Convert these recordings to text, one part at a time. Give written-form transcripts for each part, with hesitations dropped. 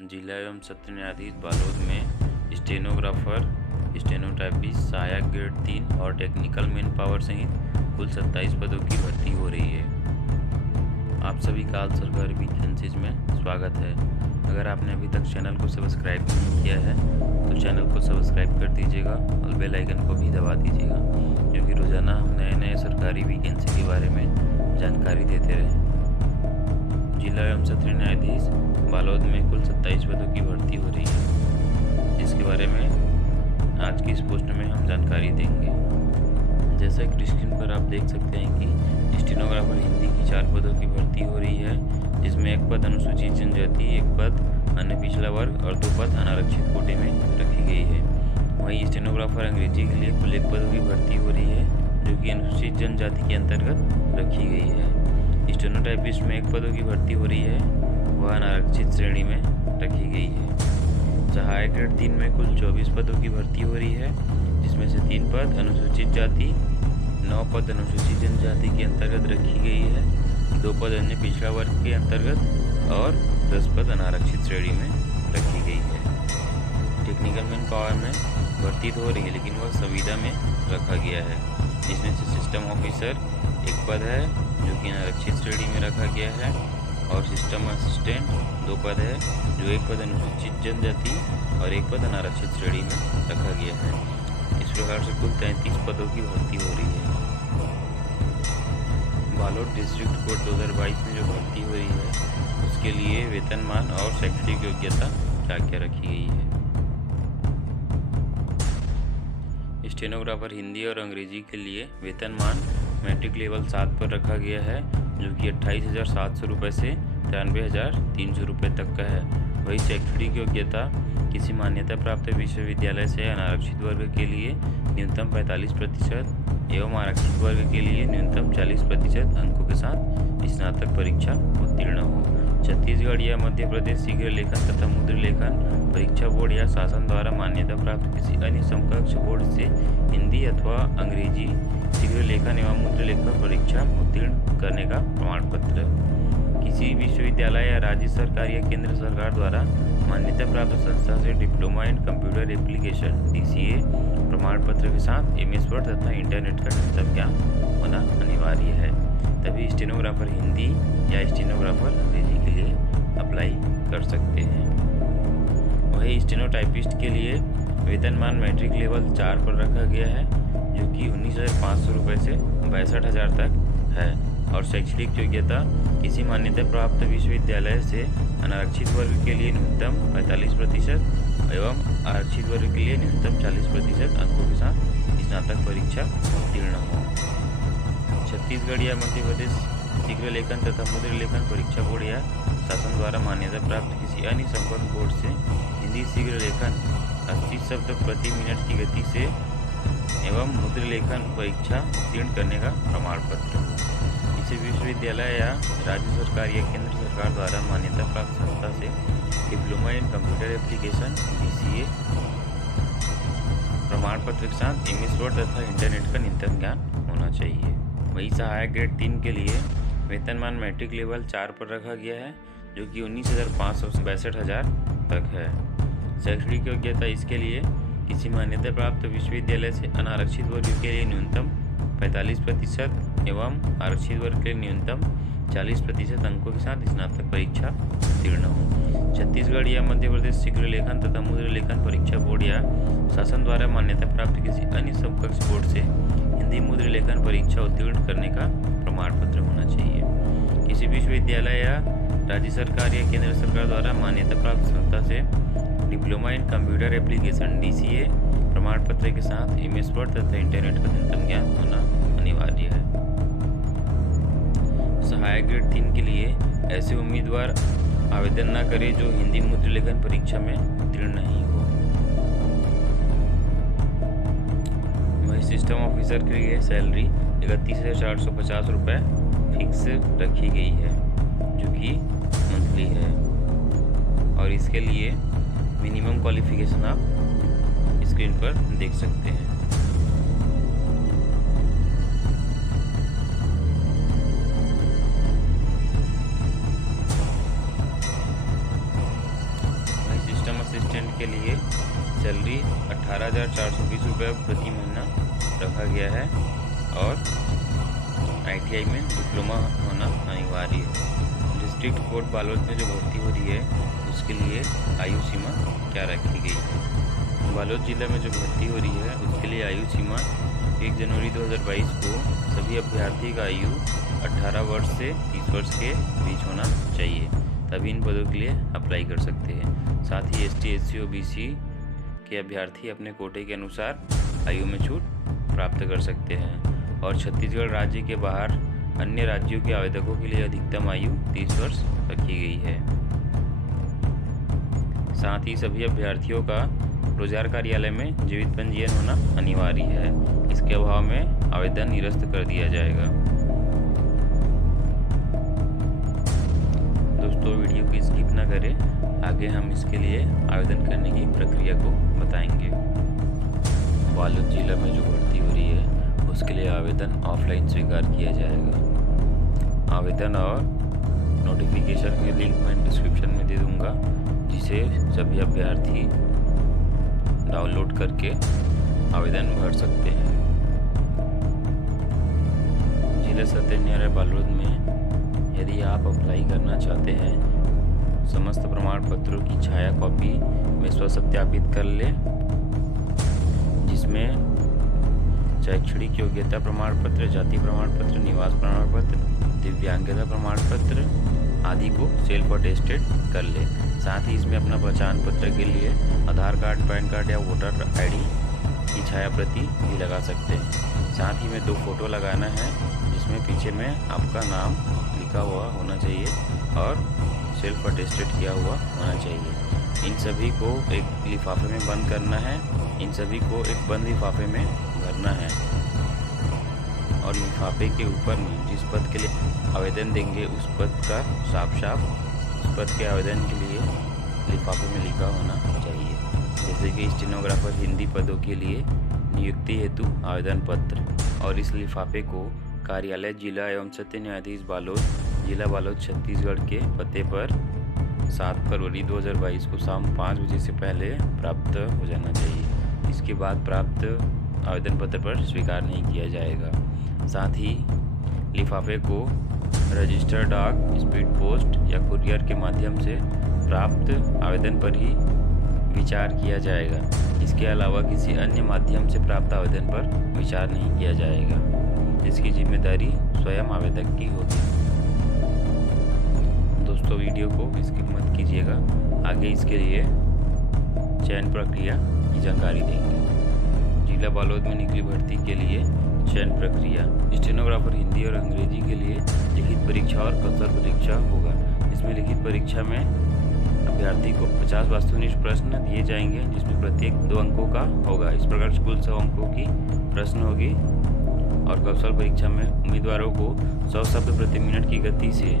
जिला एवं सत्र न्यायाधीश बालोद में स्टेनोग्राफर, स्टेनोटाइपिस्ट, सहायक ग्रेड 3 और टेक्निकल मैन पावर सहित कुल 27 पदों की भर्ती हो रही है। आप सभी का आज सरकारी वैकेंसीज में स्वागत है। अगर आपने अभी तक चैनल को सब्सक्राइब नहीं किया है तो चैनल को सब्सक्राइब कर दीजिएगा और बेल आइकन को भी दबा दीजिएगा, क्योंकि रोज़ाना हम नए सरकारी वैकेंसी के बारे में जानकारी देते रहें। जिला एवं सत्र न्यायाधीश बालोद में कुल 27 पदों की भर्ती हो रही है, जिसके बारे में आज की इस पोस्ट में हम जानकारी देंगे। जैसा कि स्क्रीन पर आप देख सकते हैं कि स्टेनोग्राफर हिंदी की 4 पदों की भर्ती हो रही है, जिसमें 1 पद अनुसूचित जनजाति, 1 पद अन्य पिछड़ा वर्ग और 2 पद अनारक्षित कोटे में रखी गई है। वहीं स्टेनोग्राफर अंग्रेजी के लिए कुल 1 पदों की भर्ती हो रही है, जो कि अनुसूचित जनजाति के अंतर्गत रखी गई है। स्टेनोटाइपिस्ट में 1 पदों की भर्ती हो रही है, वह अनारक्षित श्रेणी में रखी गई है। सहायक ग्रेड 3 में कुल 24 पदों की भर्ती हो रही है, जिसमें से 3 पद अनुसूचित जाति, 9 पद अनुसूचित जनजाति के अंतर्गत रखी गई है, 2 पद अन्य पिछड़ा वर्ग के अंतर्गत और 10 पद अनारक्षित श्रेणी में रखी गई है। टेक्निकल मैन पावर में भर्ती तो हो रही है, लेकिन वह संविदा में रखा गया है, जिसमें से सिस्टम ऑफिसर 1 पद है, जो कि अनारक्षित श्रेणी में रखा गया है, और सिस्टम असिस्टेंट 2 पद है, जो 1 पद अनुसूचित जनजाति और 1 पद अनारक्षित श्रेणी में रखा गया है। इस प्रकार से कुल 33 पदों की भर्ती हो रही है। बालोद डिस्ट्रिक्ट कोर्ट 2022 में जो भर्ती हो रही है, उसके लिए वेतनमान और शैक्षणिक योग्यता क्या क्या रखी गई है। स्टेनोग्राफर हिंदी और अंग्रेजी के लिए वेतनमान मैट्रिक लेवल 7 पर रखा गया है, जो कि 28,700 रुपये से 93,300 रुपये तक का है। वही शैक्षणिक योग्यता किसी मान्यता प्राप्त विश्वविद्यालय से अनारक्षित वर्ग के लिए न्यूनतम 45% एवं आरक्षित वर्ग के लिए न्यूनतम 40% अंकों के साथ स्नातक परीक्षा उत्तीर्ण हो। छत्तीसगढ़ या मध्य प्रदेश शीघ्र लेखन तथा मुद्र लेखन परीक्षा बोर्ड या शासन द्वारा मान्यता प्राप्त किसी अन्य समकक्ष बोर्ड से हिंदी अथवा अंग्रेजी शीघ्र लेखन एवं मुद्र लेखन परीक्षा उत्तीर्ण करने का प्रमाण पत्र। किसी विश्वविद्यालय या राज्य सरकार या केंद्र सरकार द्वारा मान्यता प्राप्त संस्था से diploma in computer application DCA प्रमाण पत्र के साथ MS वर्ड तथा इंटरनेट का न्यूनतम ज्ञान होना अनिवार्य है, तभी स्टेनोग्राफर हिंदी या स्टेनोग्राफर अंग्रेजी के लिए अप्लाई कर सकते हैं। वही स्टेनोटाइपिस्ट के लिए वेतनमान मैट्रिक लेवल 4 पर रखा गया है, जो कि 19,500 रुपये से 62,000 तक है, और शैक्षणिक योग्यता किसी मान्यता प्राप्त विश्वविद्यालय से अनारक्षित वर्ग के लिए न्यूनतम 45% एवं आरक्षित वर्ग के लिए न्यूनतम 40% अंकों के साथ स्नातक परीक्षा उत्तीर्ण हो। छत्तीसगढ़ या मध्य प्रदेश शीघ्र लेखन तथा मुद्र लेखन परीक्षा बोर्ड या शासन द्वारा मान्यता प्राप्त किसी अन्य संबद्ध बोर्ड से हिंदी शीघ्र लेखन 80 शब्द प्रति मिनट की गति से एवं मुद्र लेखन परीक्षा उत्तीर्ण करने का प्रमाण पत्र। किसी विश्वविद्यालय या राज्य सरकार या केंद्र सरकार द्वारा मान्यता प्राप्त संस्था से diploma in computer application DCA प्रमाण पत्र के साथ MS वर्ड तथा इंटरनेट का न्यूनतम ज्ञान होना चाहिए। वही सहायक ग्रेड 3 के लिए वेतनमान मैट्रिक लेवल 4 पर रखा गया है, जो कि 19,500 से 62,000 तक है। शैक्षणिक योग्यता इसके लिए किसी मान्यता प्राप्त विश्वविद्यालय से अनारक्षित वर्ग के लिए न्यूनतम 45% एवं आरक्षित वर्ग के लिए न्यूनतम 40% अंकों के साथ स्नातक परीक्षा उत्तीर्ण हो। छत्तीसगढ़ या मध्य प्रदेश शीघ्र लेखन तथा मुद्र लेखन परीक्षा बोर्ड या शासन द्वारा मान्यता प्राप्त किसी अन्य समकक्ष बोर्ड से हिंदी मुद्र लेखन परीक्षा उत्तीर्ण करने का प्रमाण पत्र होना चाहिए। किसी विश्वविद्यालय या राज्य सरकार या केंद्र सरकार द्वारा मान्यता प्राप्त संस्था से diploma in computer application DCA प्रमाण पत्र के साथ MS वर्ड तथा इंटरनेट का न्यूनतम ज्ञान होना अनिवार्य है। सहायक ग्रेड 3 के लिए ऐसे उम्मीदवार आवेदन न करें जो हिंदी मुद्र लेखन परीक्षा में उत्तीर्ण नहीं हो। वही सिस्टम ऑफिसर के लिए सैलरी 31,450 रुपये फिक्स रखी गई है, जो कि मंथली है, और इसके लिए मिनिमम क्वालिफिकेशन आप स्क्रीन पर देख सकते हैं। असिस्टेंट के लिए सैलरी 18,420 रुपये प्रति महीना रखा गया है और ITI में डिप्लोमा होना अनिवार्य है। डिस्ट्रिक्ट कोर्ट बालोद में जो भर्ती हो रही है उसके लिए आयु सीमा क्या रखी गई है। बालोद जिला में जो भर्ती हो रही है उसके लिए आयु सीमा 1 जनवरी 2022 को सभी अभ्यर्थी का आयु 18 वर्ष से 30 वर्ष के बीच होना चाहिए, तभी इन पदों के लिए अप्लाई कर सकते हैं। साथ ही ST SC OBC के अभ्यर्थी अपने कोटे के अनुसार आयु में छूट प्राप्त कर सकते हैं और छत्तीसगढ़ राज्य के बाहर अन्य राज्यों के आवेदकों के लिए अधिकतम आयु 30 वर्ष रखी गई है। साथ ही सभी अभ्यर्थियों का रोजगार कार्यालय में जीवित पंजीयन होना अनिवार्य है, इसके अभाव में आवेदन निरस्त कर दिया जाएगा। दोस्तों वीडियो को स्किप न करें, आगे हम इसके लिए आवेदन करने की प्रक्रिया को बताएंगे। बालोद जिला में जो भर्ती हो रही है उसके लिए आवेदन ऑफलाइन स्वीकार किया जाएगा। आवेदन और नोटिफिकेशन के लिंक मैं डिस्क्रिप्शन में दे दूंगा, जिसे सभी अभ्यर्थी डाउनलोड करके आवेदन भर सकते हैं। जिला सत्र न्यायालय बालोद में यदि आप अप्लाई करना चाहते हैं, समस्त प्रमाण पत्रों की छाया कॉपी में स्वसत्यापित कर ले, जिसमें शैक्षणिक योग्यता प्रमाण पत्र, जाति प्रमाण पत्र, निवास प्रमाण पत्र, दिव्यांगता प्रमाण पत्र आदि को सेल्फ अटेस्टेड कर ले। साथ ही इसमें अपना पहचान पत्र के लिए आधार कार्ड, पैन कार्ड या वोटर ID की छाया प्रति भी लगा सकते हैं। साथ ही में 2 फोटो लगाना है, जिसमें पीछे में आपका नाम लिखा हुआ होना चाहिए और सेल्फ अटेस्टेड किया हुआ होना चाहिए। इन सभी को एक लिफाफे में बंद करना है, इन सभी को एक बंद लिफाफे में भरना है और लिफाफे के ऊपर में जिस पद के लिए आवेदन देंगे उस पद का साफ उस पद के आवेदन के लिए लिफाफे में लिखा होना चाहिए। जैसे कि स्टेनोग्राफर हिंदी पदों के लिए नियुक्ति हेतु आवेदन पत्र, और इस लिफाफे को कार्यालय जिला एवं सत्र न्यायाधीश बालोद, जिला बालोद छत्तीसगढ़ के पते पर 7 फरवरी 2022 को शाम 5 बजे से पहले प्राप्त हो जाना चाहिए। इसके बाद प्राप्त आवेदन पत्र पर स्वीकार नहीं किया जाएगा। साथ ही लिफाफे को रजिस्टर डाक, स्पीड पोस्ट या कुरियर के माध्यम से प्राप्त आवेदन पर ही विचार किया जाएगा। इसके अलावा किसी अन्य माध्यम से प्राप्त आवेदन पर विचार नहीं किया जाएगा। इसकी जिम्मेदारी स्वयं आवेदक की होगी। दोस्तों वीडियो को स्किप मत कीजिएगा, आगे इसके लिए चयन प्रक्रिया की जानकारी देंगे। जिला बालोद में निकली भर्ती के लिए चयन प्रक्रिया। स्टेनोग्राफर हिंदी और अंग्रेजी के लिए लिखित परीक्षा और कौशल परीक्षा होगा। इसमें लिखित परीक्षा में अभ्यर्थी को 50 वस्तुनिष्ठ प्रश्न दिए जाएंगे, जिसमें प्रत्येक 2 अंकों का होगा। इस प्रकार कुल 100 अंकों की प्रश्न होगी। और कौशल परीक्षा में उम्मीदवारों को 100 शब्द प्रति मिनट की गति से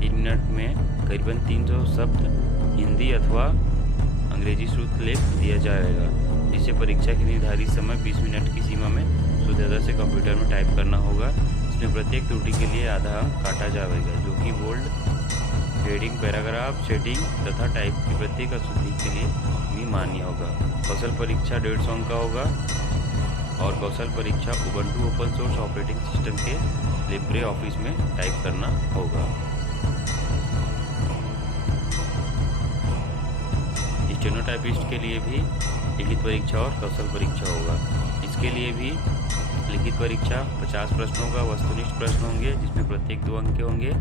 3 मिनट में करीबन 300 शब्द हिंदी अथवा अंग्रेजी श्रुत लेख दिया जाएगा, जिसे परीक्षा के निर्धारित समय 20 मिनट की सीमा में शुद्धता से कंप्यूटर में टाइप करना होगा। इसमें प्रत्येक त्रुटि के लिए आधा अंक काटा जाएगा, जो कि बोल्ड, हेडिंग, पैराग्राफ, सेटिंग तथा टाइप की प्रत्येक अशुद्धि के लिए भी मान्य होगा। कौशल परीक्षा 150 अंक का होगा और कौशल परीक्षा Ubuntu open source operating system के लिब्रे ऑफिस में टाइप करना होगा। स्टेनोटाइपिस्ट के लिए भी लिखित परीक्षा और कौशल परीक्षा होगा। इसके लिए भी लिखित परीक्षा 50 प्रश्नों का वस्तुनिष्ठ प्रश्न होंगे, जिसमें प्रत्येक 2 अंक के होंगे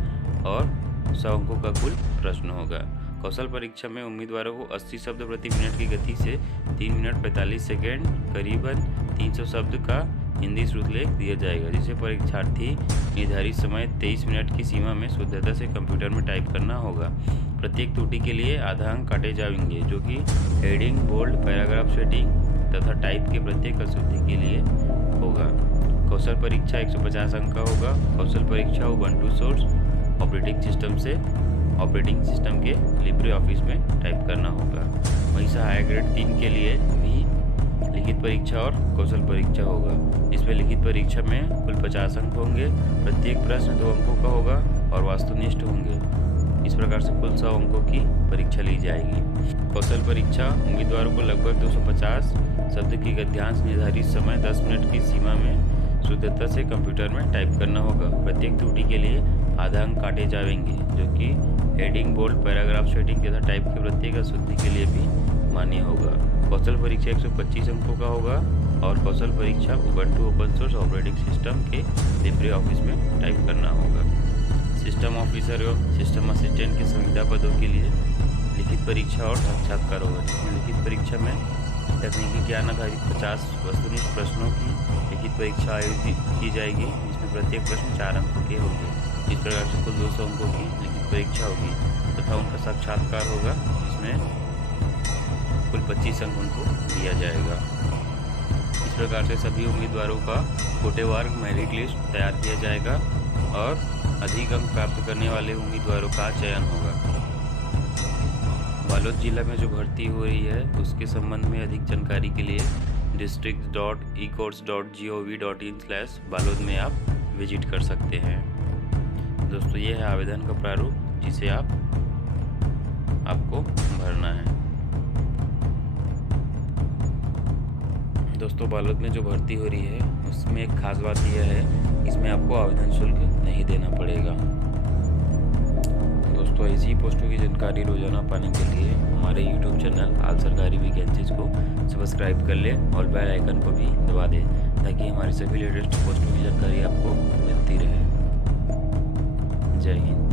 और 100 अंकों का कुल प्रश्न होगा। कौशल परीक्षा में उम्मीदवारों को 80 शब्द प्रति मिनट की गति से 3 मिनट 45 सेकेंड करीबन 300 शब्द का हिंदी श्रुतलेख दिया जाएगा, जिसे परीक्षार्थी निर्धारित समय 23 मिनट की सीमा में शुद्धता से कंप्यूटर में टाइप करना होगा। प्रत्येक त्रुटि के लिए आधा अंक काटे जाएंगे, जो कि हेडिंग, बोल्ड, पैराग्राफ, सेटिंग तथा टाइप के प्रत्येक अशुद्धि के लिए होगा। कौशल परीक्षा 150 अंक का होगा। कौशल परीक्षा उबंटू सोर्स ऑपरेटिंग सिस्टम के लिब्रे ऑफिस में टाइप करना होगा। वहीं सहायक ग्रेड 3 के लिए भी लिखित परीक्षा और कौशल परीक्षा होगा। इसमें लिखित परीक्षा में कुल 50 अंक होंगे। प्रत्येक प्रश्न 2 अंकों का होगा और वस्तुनिष्ठ होंगे। इस प्रकार से कुल 100 अंकों की परीक्षा ली जाएगी। कौशल परीक्षा उम्मीदवारों को लगभग 250 शब्द की गद्यांश निर्धारित समय 10 मिनट की सीमा में शुद्धता से कंप्यूटर में टाइप करना होगा। प्रत्येक त्रुटि के लिए आधा अंक काटे जाएंगे, जो कि हेडिंग, बोल्ड, पैराग्राफ सेटिंग तथा टाइप के प्रत्येक अशुद्धि के लिए भी मान्य होगा। कौशल परीक्षा 125 अंकों का होगा और कौशल परीक्षा Ubuntu open source operating system के लिब्रे ऑफिस में टाइप करना होगा। सिस्टम ऑफिसर एवं सिस्टम असिस्टेंट के संविदा पदों के लिए लिखित परीक्षा और साक्षात्कार होगा, जिसमें लिखित परीक्षा में तकनीकी ज्ञान आधारित 50 वस्तुनिष्ठ प्रश्नों की लिखित परीक्षा आयोजित की जाएगी, जिसमें प्रत्येक प्रश्न 4 अंकों के होंगे। इस प्रकार से कुल 200 अंकों की लिखित परीक्षा होगी तथा उनका साक्षात्कार होगा, जिसमें कुल 25 अंक उनको दिया जाएगा। इस प्रकार से सभी उम्मीदवारों का कोटेवार मेरिट लिस्ट तैयार किया जाएगा और अधिक अंक प्राप्त करने वाले उम्मीदवारों का चयन होगा। बालोद जिला में जो भर्ती हो रही है उसके संबंध में अधिक जानकारी के लिए district.ecourse.gov.in/बालोद में आप विजिट कर सकते हैं। दोस्तों, ये है आवेदन का प्रारूप जिसे आपको भरना है। दोस्तों, बालोद में जो भर्ती हो रही है उसमें एक खास बात यह है, इसमें आपको आवेदन शुल्क नहीं देना पड़ेगा। दोस्तों, ऐसी पोस्टों की जानकारी रोजाना पाने के लिए हमारे YouTube चैनल ऑल सरकारी वैकेंसीज को सब्सक्राइब कर लें और बेल आइकन को भी दबा दें, ताकि हमारी सभी लेटेस्ट पोस्टों की जानकारी आपको मिलती रहे। जय हिंद।